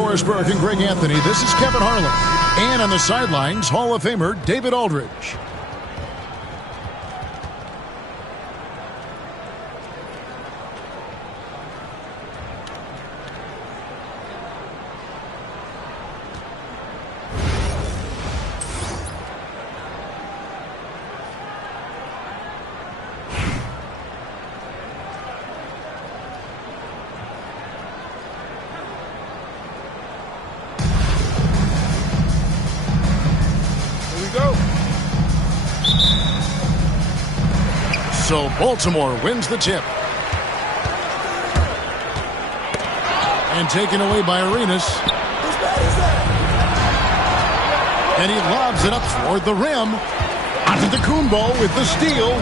Doris Burke and Greg Anthony, this is Kevin Harlan. And on the sidelines, Hall of Famer David Aldridge. So Baltimore wins the tip. And taken away by Arenas. And he lobs it up toward the rim. Antetokounmpo with the steal.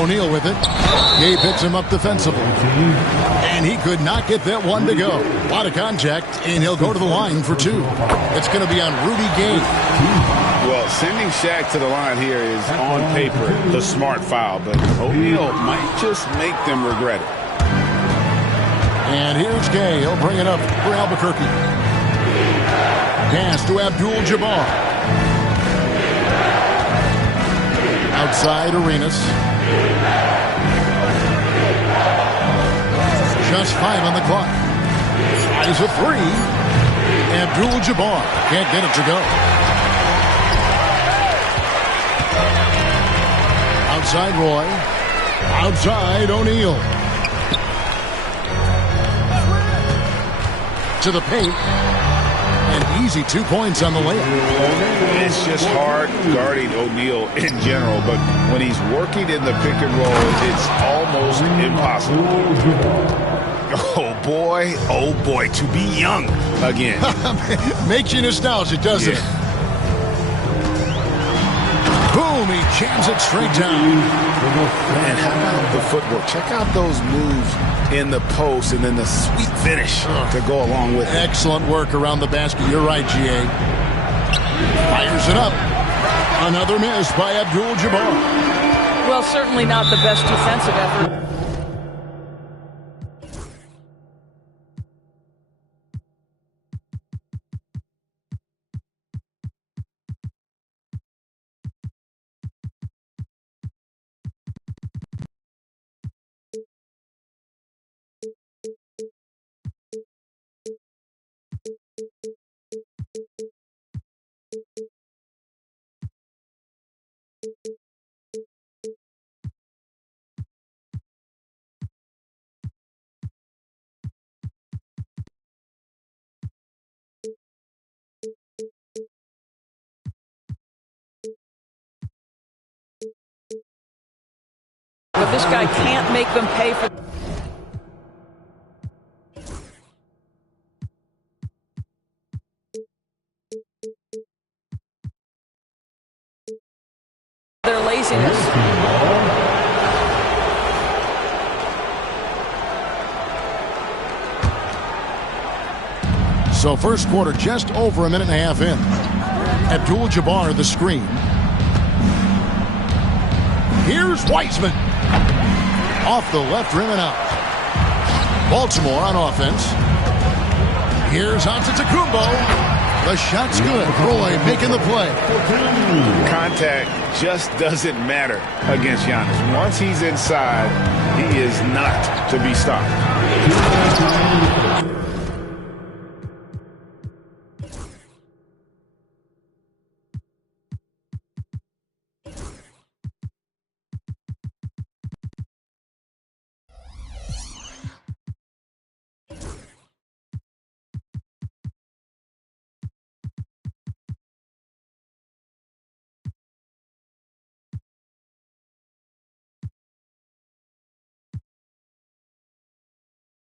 O'Neal with it. Gabe picks him up defensively. And he could not get that one to go. A lot of contact, and he'll go to the line for two. It's going to be on Rudy Gay. Well, sending Shaq to the line here is, on paper, the smart foul, but O'Neal might just make them regret it. And here's Gay. He'll bring it up for Albuquerque. Pass to Abdul-Jabbar. Outside Arenas. Just 5 on the clock. Is a 3. Abdul-Jabbar can't get it to go. Outside Roy. Outside O'Neal. To the paint. And easy 2 points on the layup. It's just hard guarding O'Neal in general, but when he's working in the pick and roll, it's almost impossible. Oh boy, to be young again. Makes you nostalgic, doesn't it? Boom, he jams it straight down. And how about the footwork? Check out those moves in the post and then the sweet finish to go along with it. Excellent work around the basket. You're right, G.A. Fires it up. Another miss by Abdul-Jabbar. Well, certainly not the best defensive effort. But this guy can't make them pay for... their laziness. So first quarter just over a minute and a half in. Abdul-Jabbar the screen. Here's Wiseman. Off the left rim and out. Baltimore on offense. Here's Antetokounmpo. The shot's good. Roy making the play. Contact just doesn't matter against Giannis. Once he's inside, he is not to be stopped.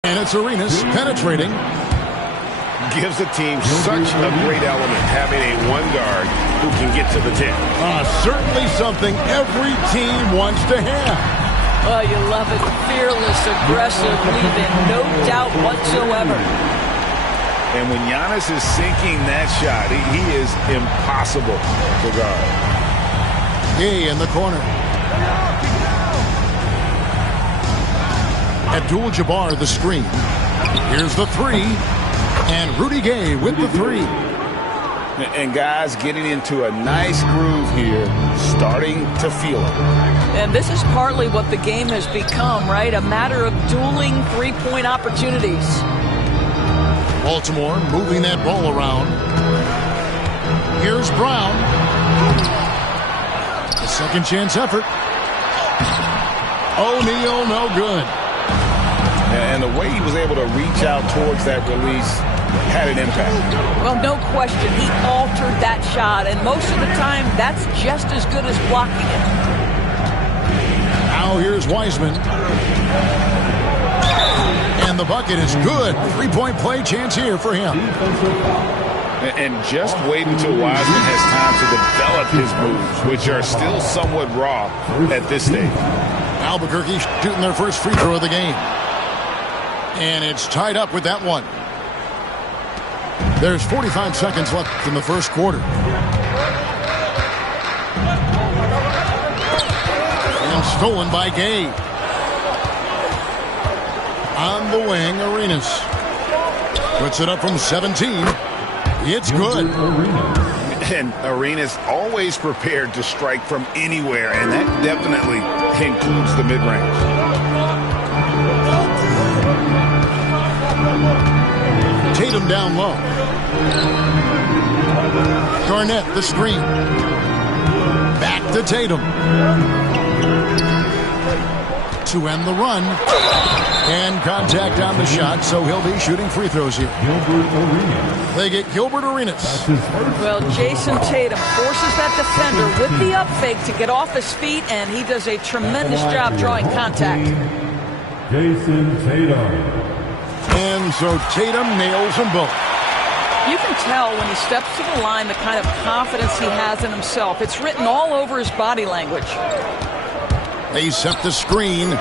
And it's Arenas penetrating. Gives the team such a great element, having a one guard who can get to the tip. Certainly something every team wants to have. Oh, you love it. Fearless, aggressive, leave-in, no doubt whatsoever. And when Giannis is sinking that shot, he is impossible to guard. Gay in the corner. Abdul-Jabbar the screen. Here's the 3. And Rudy Gay with the three. And guys getting into a nice groove here, starting to feel it. And this is partly what the game has become, right? A matter of dueling three-point opportunities. Baltimore moving that ball around. Here's Brown. A second chance effort. O'Neal, no good. And the way he was able to reach out towards that release had an impact. Well, no question. He altered that shot, and most of the time, that's just as good as blocking it. Now here's Wiseman. And the bucket is good. Three-point play chance here for him. And just wait until Wiseman has time to develop his moves, which are still somewhat raw at this stage. Albuquerque shooting their first free throw of the game. And it's tied up with that one. There's 45 seconds left in the first quarter. And stolen by Gay. On the wing, Arenas. Puts it up from 17. It's good. And Arenas always prepared to strike from anywhere, and that definitely includes the mid-range. Tatum down low. Garnett, the screen. Back to Tatum. To end the run. And contact on the shot, so he'll be shooting free throws here. They get Gilbert Arenas. Well, Jason Tatum forces that defender with the up fake to get off his feet, and he does a tremendous job drawing contact. Jason Tatum. And so Tatum nails them both. You can tell when he steps to the line the kind of confidence he has in himself. It's written all over his body language. They set the screen.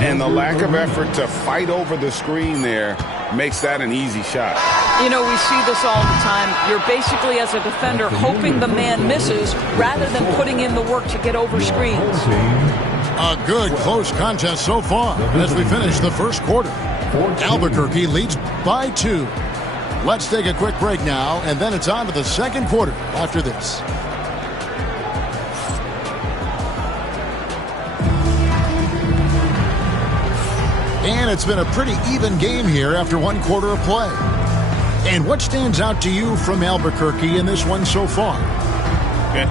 And the lack of effort to fight over the screen there makes that an easy shot. You know, we see this all the time. You're basically, as a defender, hoping the man misses rather than putting in the work to get over screens. A good close contest so far as we finish the first quarter. Albuquerque leads by 2. Let's take a quick break now, and then it's on to the second quarter after this. And it's been a pretty even game here after one quarter of play. And what stands out to you from Albuquerque in this one so far?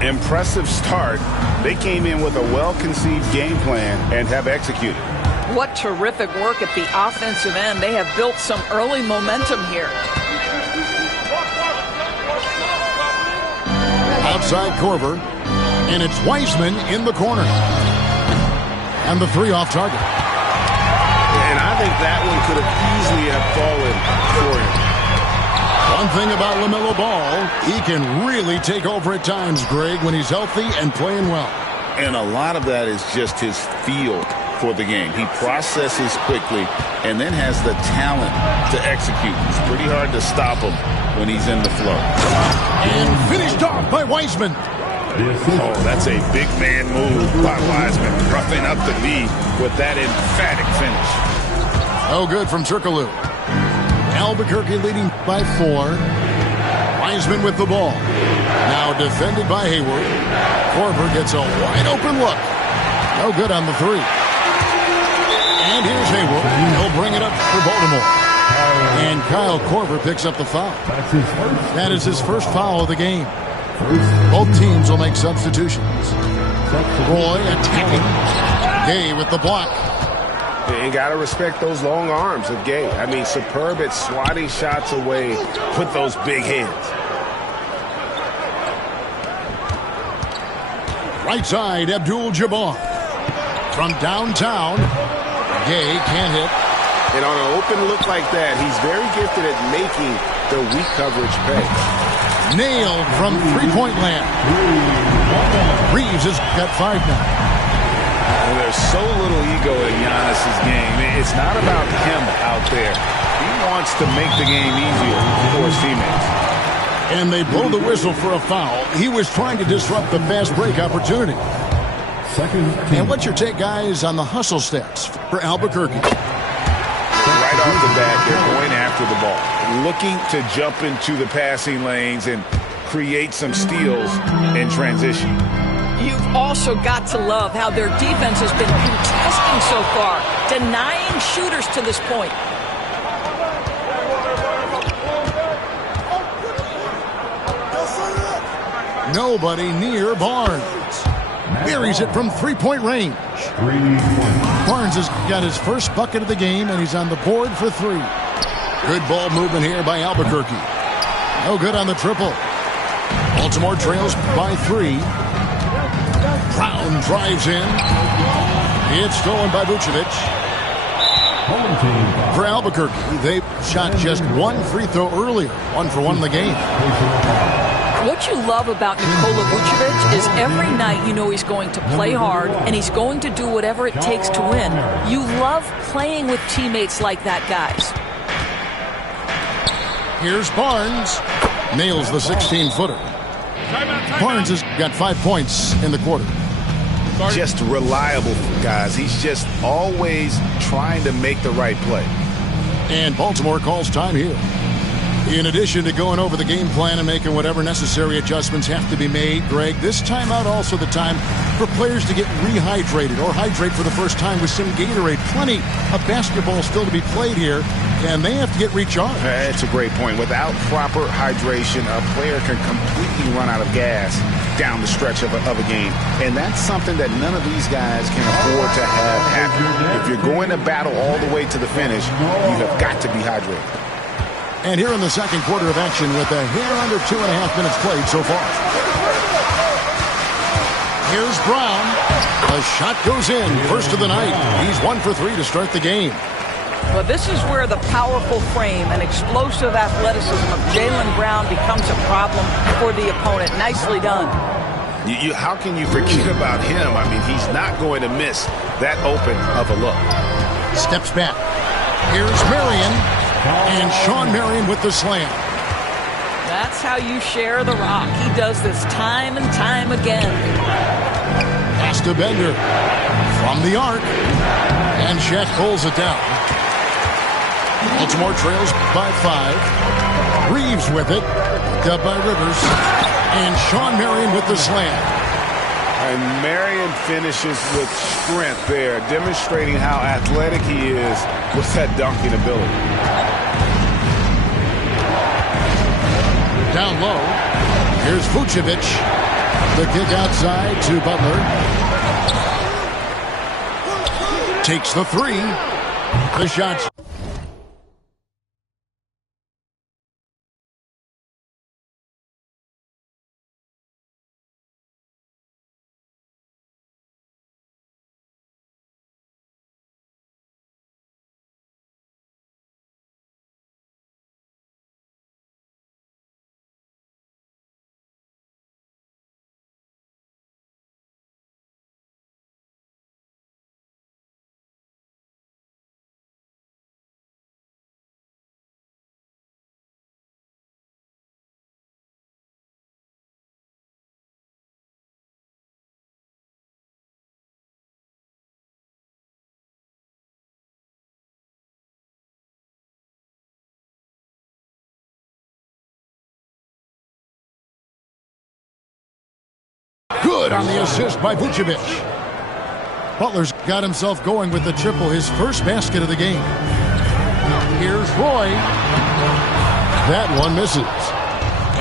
Impressive start. They came in with a well-conceived game plan and have executed. What terrific work at the offensive end. They have built some early momentum here. Outside Korver. And it's Wiseman in the corner. And the three off target. And I think that one could have easily have fallen for him. One thing about LaMelo Ball, he can really take over at times, Greg, when he's healthy and playing well. And a lot of that is just his feel for the game. He processes quickly and then has the talent to execute. It's pretty hard to stop him when he's in the flow. And finished off by Wiseman. Oh, that's a big man move by Wiseman, roughing up the knee with that emphatic finish. Oh, good from Turkoglu. Albuquerque leading by 4. Wiseman with the ball. Now defended by Hayward. Korver gets a wide open look. No good on the 3. And here's Hayward. He'll bring it up for Baltimore. And Kyle Korver picks up the foul. That is his first foul of the game. Both teams will make substitutions. Roy attacking. Gay with the block. You got to respect those long arms of Gay. I mean, superb at swatting shots away. Put those big hands. Right side, Abdul-Jabbar. From downtown, Gay can't hit. And on an open look like that, he's very gifted at making the weak coverage pay. Nailed from three-point land. Reeves has got 5 now. And there's so little ego in Giannis's game. It's not about him out there. He wants to make the game easier for his teammates. And they blow the whistle for a foul. He was trying to disrupt the fast break opportunity. And what's your take, guys, on the hustle stats for Albuquerque? Right off the bat, they're going after the ball. looking to jump into the passing lanes and create some steals in transition. You've also got to love how their defense has been contesting so far, denying shooters to this point. Nobody near Barnes. Buries it from three-point range. Barnes has got his first bucket of the game, and he's on the board for three. Good ball movement here by Albuquerque. No good on the triple. Baltimore trails by three. Brown drives in. It's stolen by Vucevic. For Albuquerque, they shot just one free throw earlier. 1 for 1 in the game. What you love about Nikola Vucevic is every night you know he's going to play hard and he's going to do whatever it takes to win. You love playing with teammates like that, guys. Here's Barnes. Nails the 16-footer. Barnes has got 5 points in the quarter. Just reliable, guys. He's just always trying to make the right play. And Baltimore calls time here. In addition to going over the game plan and making whatever necessary adjustments have to be made, Greg, this timeout also the time for players to get rehydrated or hydrate for the first time with some Gatorade. Plenty of basketball still to be played here, and they have to get recharged. That's a great point. Without proper hydration, a player can completely run out of gas down the stretch of a game. And that's something that none of these guys can afford to have happen. If you're going to battle all the way to the finish, you have got to be hydrated. And here in the second quarter of action with a hair under 2.5 minutes played so far. Here's Brown. The shot goes in. First of the night. He's 1 for 3 to start the game. Well, this is where the powerful frame and explosive athleticism of Jaylen Brown becomes a problem for the opponent. Nicely done. How can you forget about him? I mean, he's not going to miss that open of a look. Steps back. Here's Marion. And Shawn Marion with the slam. That's how you share the rock. He does this time and time again. Pass to Bender. From the arc. And Shaq pulls it down. Baltimore trails by 5. Reeves with it. Dubbed by Rivers. And Shawn Marion with the slam. And Marion finishes with strength there, demonstrating how athletic he is with that dunking ability. Down low. Here's Vucevic. The kick outside to Butler. Takes the 3. The shot's good on the assist by Vucevic. Butler's got himself going with the triple, his first basket of the game. Here's Roy. That one misses.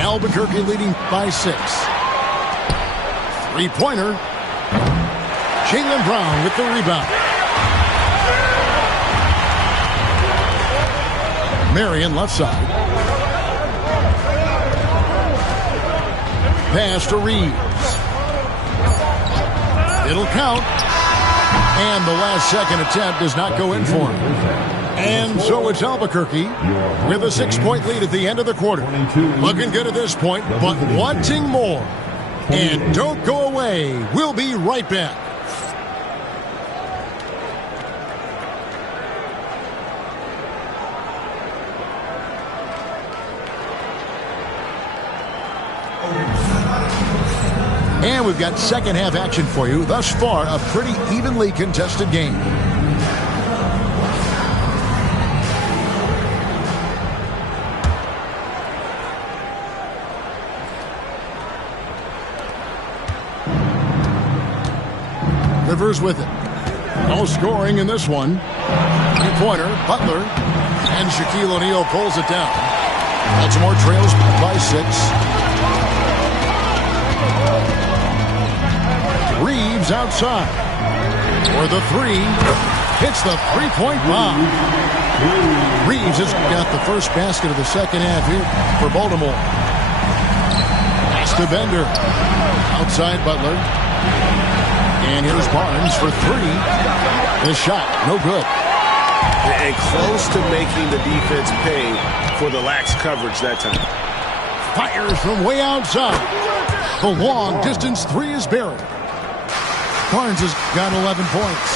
Albuquerque leading by 6. Three-pointer. Jaylen Brown with the rebound. Marion left side. Pass to Reeves. It'll count. And the last second attempt does not go in for him. And so it's Albuquerque with a 6-point lead at the end of the quarter. Looking good at this point, but wanting more. And don't go away. We'll be right back. And we've got second half action for you. Thus far, a pretty evenly contested game. Rivers with it. No scoring in this one. Three-pointer, Butler. And Shaquille O'Neal pulls it down. Baltimore trails by 6. Reeves outside. For the 3. Hits the three-point bomb. Reeves has got the first basket of the second half here for Baltimore. Pass to Bender. Outside Butler. And here's Barnes for 3. His shot, no good. And close to making the defense pay for the lax coverage that time. Fires from way outside. The long-distance 3 is buried. Barnes has got 11 points.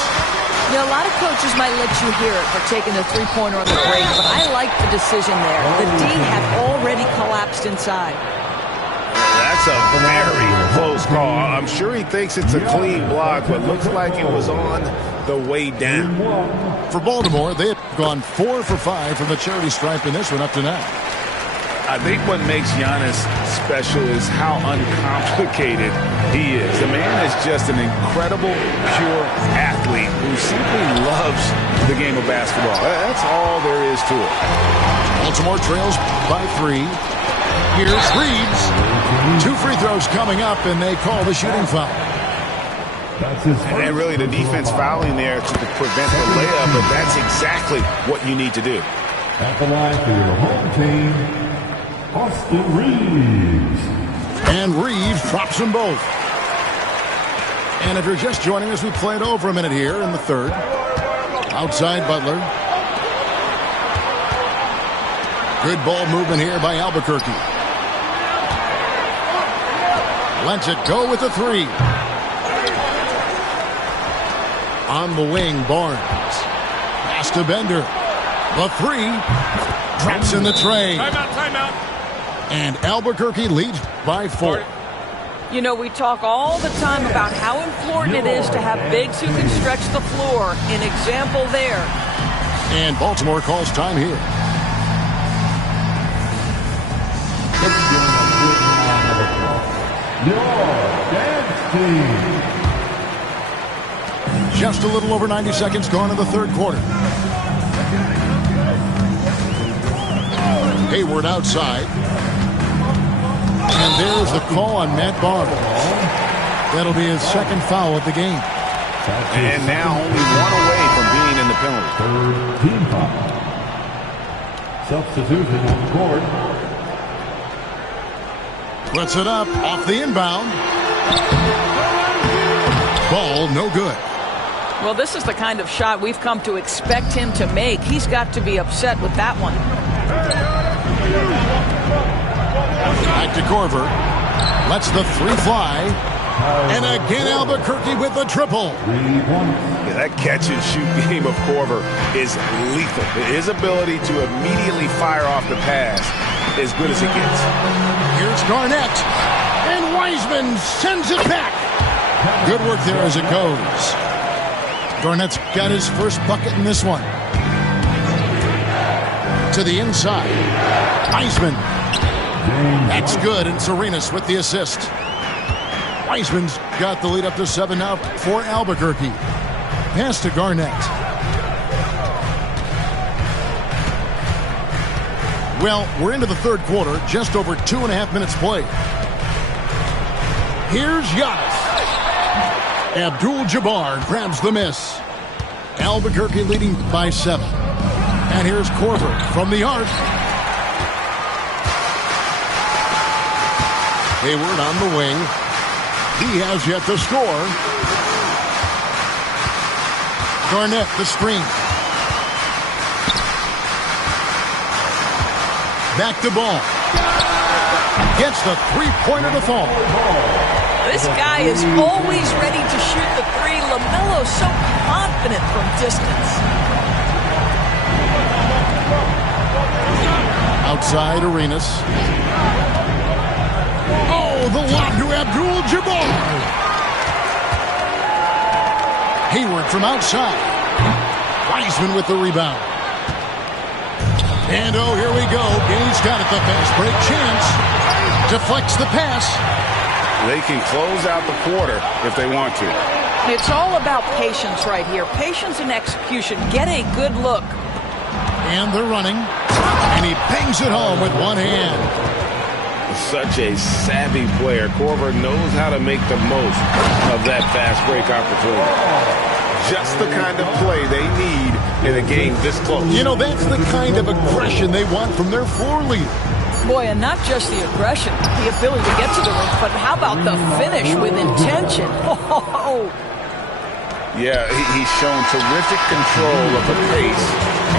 You know, a lot of coaches might let you hear it for taking the three-pointer on the break, but I like the decision there. The D had already collapsed inside. That's a very close call. I'm sure he thinks it's a clean block, but looks like it was on the way down. For Baltimore, they have gone 4 for 5 from the charity stripe in this one up to now. I think what makes Giannis special is how uncomplicated he is. The man is just an incredible, pure athlete who simply loves the game of basketball. That's all there is to it. Baltimore trails by 3. Here's Reeves. 2 free throws coming up, and they call the shooting foul. And really the defense fouling there to prevent the layup, but that's exactly what you need to do. At the line for your home team, Austin Reeves. And Reeves drops them both. And if you're just joining us, we played over a minute here in the third. Outside Butler. Good ball movement here by Albuquerque. Lets it go with the 3. On the wing, Barnes. Pass to Bender. The 3. Drops in the tray. Timeout. And Albuquerque leads by 4. You know, we talk all the time about how important it is to have bigs who can stretch the floor. An example there. And Baltimore calls time here. Just a little over 90 seconds gone in the third quarter. Hayward outside. And there's the call on Matt Barnes. That'll be his second foul of the game. And now only 1 away from being in the penalty. Third team foul. Substitution on the court. Puts it up off the inbound. Ball no good. Well, this is the kind of shot we've come to expect him to make. He's got to be upset with that one. Back to Korver. Lets the 3 fly. And again, Albuquerque with the triple. Yeah, that catch-and-shoot game of Korver is lethal. His ability to immediately fire off the pass as good as it gets. Here's Garnett. And Wiseman sends it back. Good work there as it goes. Garnett's got his first bucket in this one. To the inside. Wiseman. That's good, and Serenas with the assist. Wiseman's got the lead up to 7 now for Albuquerque. Pass to Garnett. Well, we're into the third quarter, just over 2.5 minutes played. Here's Giannis. Abdul-Jabbar grabs the miss. Albuquerque leading by 7. And here's Korver from the arc. Hayward on the wing. He has yet to score. Garnett, the screen. Back to Ball. Gets the three-pointer to fall. This guy is always ready to shoot the 3. LaMelo so confident from distance. Outside Arenas. Oh, the lob to Abdul-Jabbar. Hayward from outside. Wiseman with the rebound. And oh, here we go. Gaines got it, the fast break chance. Deflects the pass. They can close out the quarter if they want to. It's all about patience right here. Patience and execution. Get a good look. And they're running. And he bangs it home with one hand. Such a savvy player. Korver knows how to make the most of that fast break opportunity. Just the kind of play they need in a game this close. You know, that's the kind of aggression they want from their floor leader. Boy, and not just the aggression, the ability to get to the rim, but how about the finish with intention? Oh. Yeah, he's shown terrific control of the pace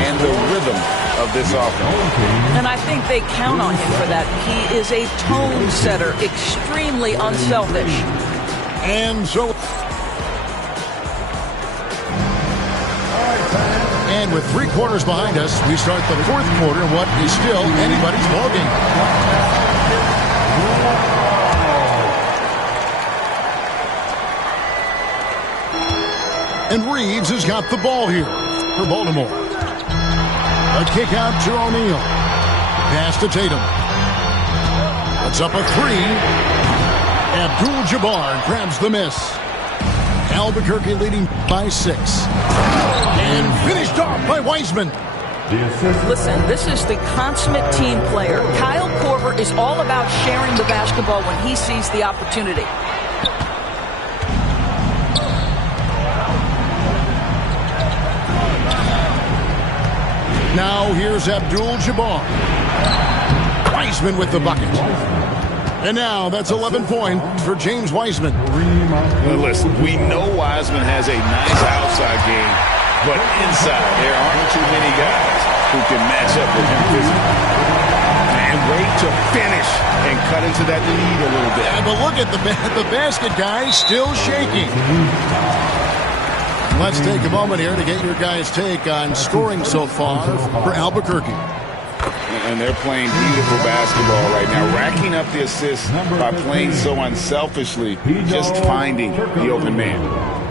and the rhythm of this offense. And I think they count on him for that. He is a tone setter, extremely unselfish. And so... And with 3 quarters behind us, we start the 4th quarter in what is still anybody's ballgame. And Reeves has got the ball here for Baltimore. A kick out to O'Neal. Pass to Tatum. Puts up a 3. Abdul-Jabbar grabs the miss. Albuquerque leading by 6. And finished off by Wiseman. Listen, this is the consummate team player. Kyle Korver is all about sharing the basketball when he sees the opportunity. Now here's Abdul-Jabbar. Wiseman with the bucket. And now that's 11 points for James Wiseman. Well, listen, we know Wiseman has a nice outside game, but inside there aren't too many guys who can match up with him physically. And wait to finish and cut into that lead a little bit. Yeah, but look at the basket, guys, still shaking. Let's take a moment here to get your guys' take on scoring so far for Albuquerque. And they're playing beautiful basketball right now, racking up the assists by playing so unselfishly, just finding the open man.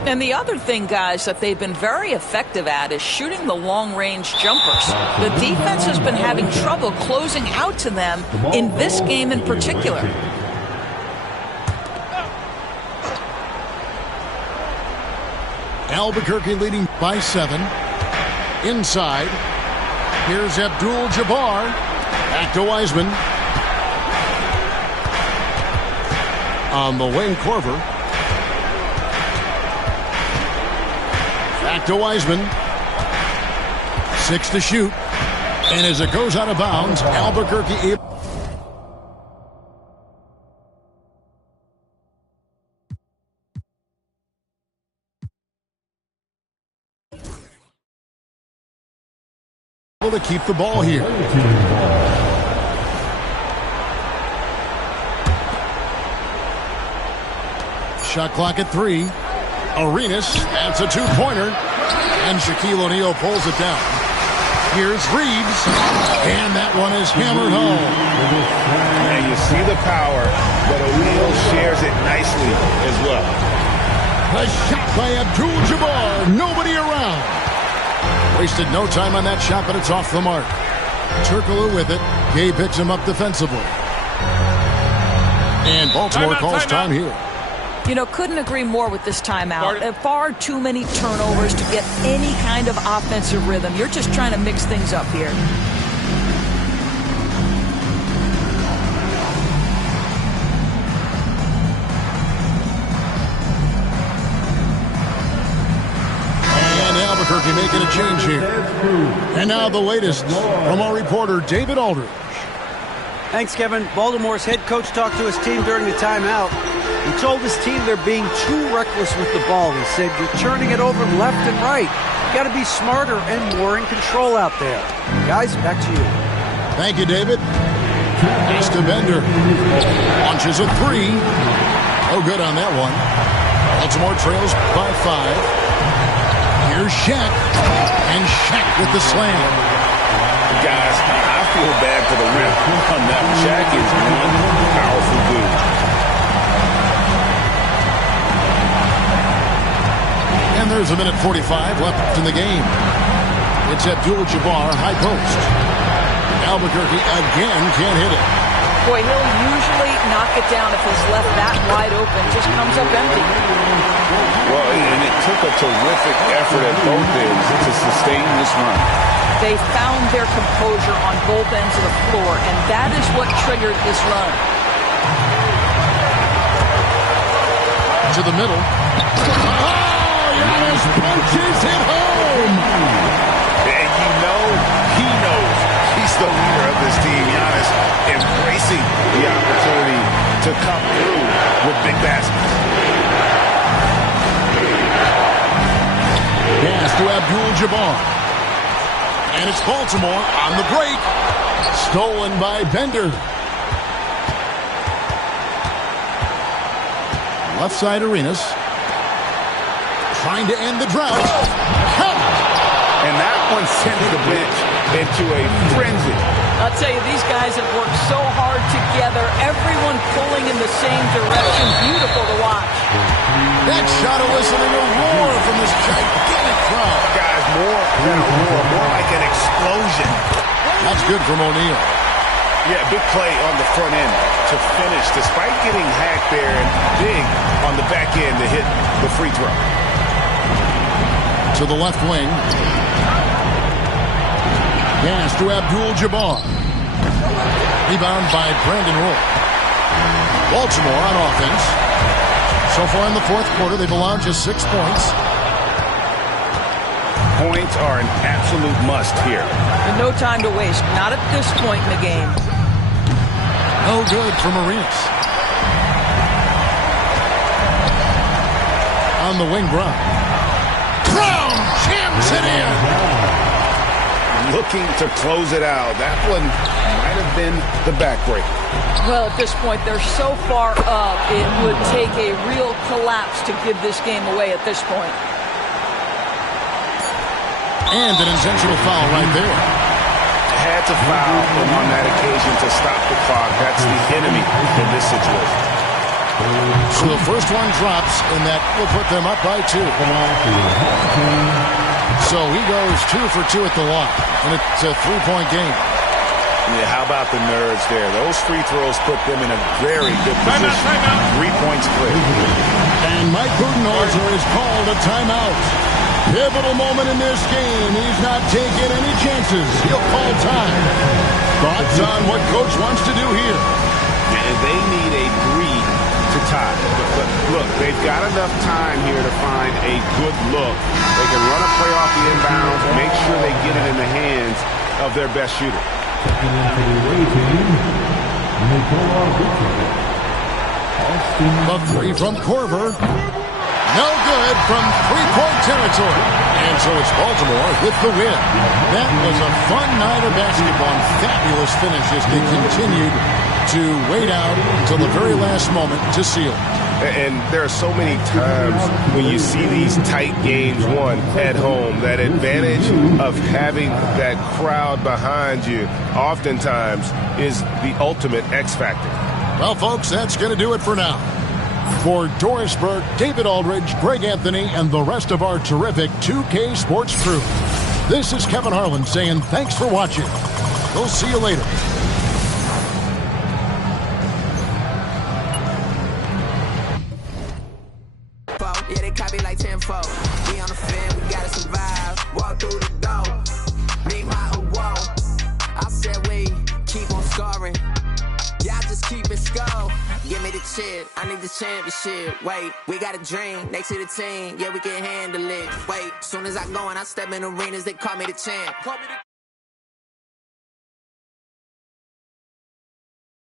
And the other thing, guys, that they've been very effective at is shooting the long-range jumpers. The defense has been having trouble closing out to them in this game in particular. Albuquerque leading by 7. Inside. Here's Abdul-Jabbar. Back to Wiseman. On the wing, Korver. Back to Wiseman. 6 to shoot. And as it goes out of bounds, Albuquerque able. To keep the ball here. Shot clock at 3. Arenas, that's a 2-pointer. And Shaquille O'Neal pulls it down. Here's Reeves. And that one is hammered home. And you see the power, but O'Neal shares it nicely as well. A shot by Abdul-Jabbar. Nobody around. Wasted no time on that shot, but it's off the mark. Turkoglu with it. Gay picks him up defensively. And Baltimore calls time here. You know, couldn't agree more with this timeout. Far too many turnovers to get any kind of offensive rhythm. You're just trying to mix things up here. Albuquerque making a change here. And now the latest from our reporter, David Aldridge. Thanks, Kevin. Baltimore's head coach talked to his team during the timeout. He told his team they're being too reckless with the ball. He said, you're turning it over left and right. You got to be smarter and more in control out there. Guys, back to you. Thank you, David. Pass to Bender. Launches a 3. Oh, good on that one. Baltimore trails by 5. Here's Shaq. And Shaq with the slam. Guys, I feel bad for the rim on that. Shaq is one powerful dude. And there's a minute 45 left in the game. It's Abdul-Jabbar, high post. Albuquerque again can't hit it. Boy, he'll usually knock it down if he's left that wide open. Just comes up empty. Well, and it took a terrific effort at both ends to sustain this run. They found their composure on both ends of the floor, and that is what triggered this run. To the middle. Oh, Giannis punches it home. And you know, he knows he's the leader of this team. Giannis embracing the opportunity to come through with big baskets. Pass to Abdul-Jabbar. And it's Baltimore on the break. Stolen by Bender. Left side Arenas. Trying to end the drought. And that one sends the bench into a frenzy. I'll tell you, these guys have worked so hard together. Everyone pulling in the same direction. Beautiful to watch. That shot eliciting a roar from this gigantic crowd. Guys, more than a roar, more like an explosion. That's good from O'Neal. Yeah, big play on the front end to finish, despite getting hacked there, and big on the back end to hit the free throw. To the left wing. Pass to Abdul-Jabbar. Rebound by Brandon Roy. Baltimore on offense. So far in the fourth quarter, they've allowed just 6 points. Points are an absolute must here. And no time to waste. Not at this point in the game. No good from Arenas. On the wing, Brown. Brown jams it in. Looking to close it out. That one might have been the backbreaker. Well, at this point, they're so far up, it would take a real collapse to give this game away at this point. And an intentional foul right there. Had to foul him on that occasion to stop the clock. That's the enemy in this situation. So the first one drops, and that will put them up by 2. So he goes 2 for 2 at the line, and it's a 3-point game. Yeah, how about the nerves there? Those free throws put them in a very good position. 3 points clear. And Mike Budenholzer is called a timeout. Pivotal moment in this game. He's not taking any chances. He'll call time. Thoughts on what Coach wants to do here? And they need a 3 to tie. But look, they've got enough time here to find a good look. They can run a play off the inbounds, make sure they get it in the hands of their best shooter. The 3 from Korver. No good from 3-point territory. And so it's Baltimore with the win. That was a fun night of basketball. Fabulous finish as they continued to wait out until the very last moment to seal. And there are so many times when you see these tight games won at home, that advantage of having that crowd behind you oftentimes is the ultimate X factor. Well, folks, that's going to do it for now. For Doris Burke, David Aldridge, Greg Anthony, and the rest of our terrific 2K Sports crew, this is Kevin Harlan saying thanks for watching. We'll see you later. Yeah, they copy like 10-4. We on the fan, we gotta survive. Walk through the door, meet my award. I said we keep on scoring. Y'all just keep it score. Give me the chip, I need the championship. Wait, we got a dream next to the team. Yeah, we can handle it. Wait, soon as I go and I step in arenas, they call me the champ.